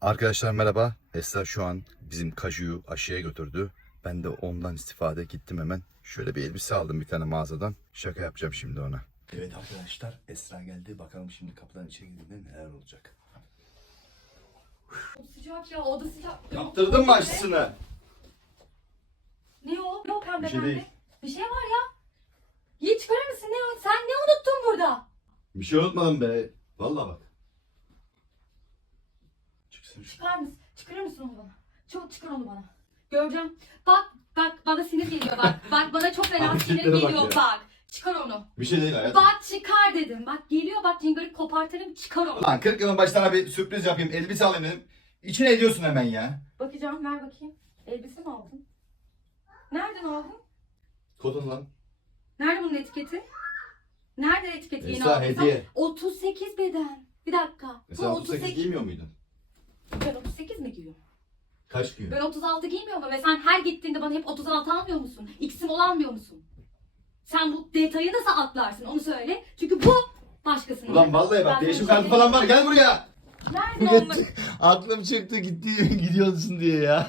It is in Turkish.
Arkadaşlar merhaba. Esra şu an bizim kajuyu aşıya götürdü. Ben de ondan istifade gittim hemen. Şöyle bir elbise aldım bir tane mağazadan. Şaka yapacağım şimdi ona. Evet arkadaşlar Esra geldi. Bakalım şimdi kapıdan içeri girdiğinde neler olacak. Sıcak ya oda sıcak. Yaptırdın mı aşısını? Ne o? Ne o pembe Bir şey pembe? değil. Bir şey var ya. Yiğit çıkarır mısın? Ne o? Sen ne unuttun burada? Bir şey unutmadım be. Vallahi bak. Çıkar mısın? Çıkarır mısın onu bana? Çabuk çıkar onu bana. Göreceğim. Bak bak bana sinir geliyor bak. Bak bana çok fena sinir Hareketlere bak geliyor ya. bak. Çıkar onu. Bir şey değil hayat. Bak çıkar dedim. Bak geliyor bak cingari kopartırım çıkar onu. Lan 40 yılın başına bir sürpriz yapayım. Elbise alayım dedim. İçine ediyorsun hemen ya. Bakacağım ver bakayım. Elbise mi aldın? Nereden aldın? Kodun lan. Nerede bunun etiketi? Nerede etiketi yeni Esra, aldın? hediye. 38 beden. Bir dakika. Mesela Bu 38 giymiyor muydun? Ben 38 mi giyiyorum? Kaç giyiyor? Ben 36 giymiyorum ama ve sen her gittiğinde bana hep 36 almıyor musun? X'im olamıyor musun? Sen bu detayı nasıl atlarsın onu söyle. Çünkü bu başkasının. Ulan vallahi bak Ben değişim kartı falan var gel buraya. Nerede onlar? Aklım çıktı gitti gidiyorsun diye ya.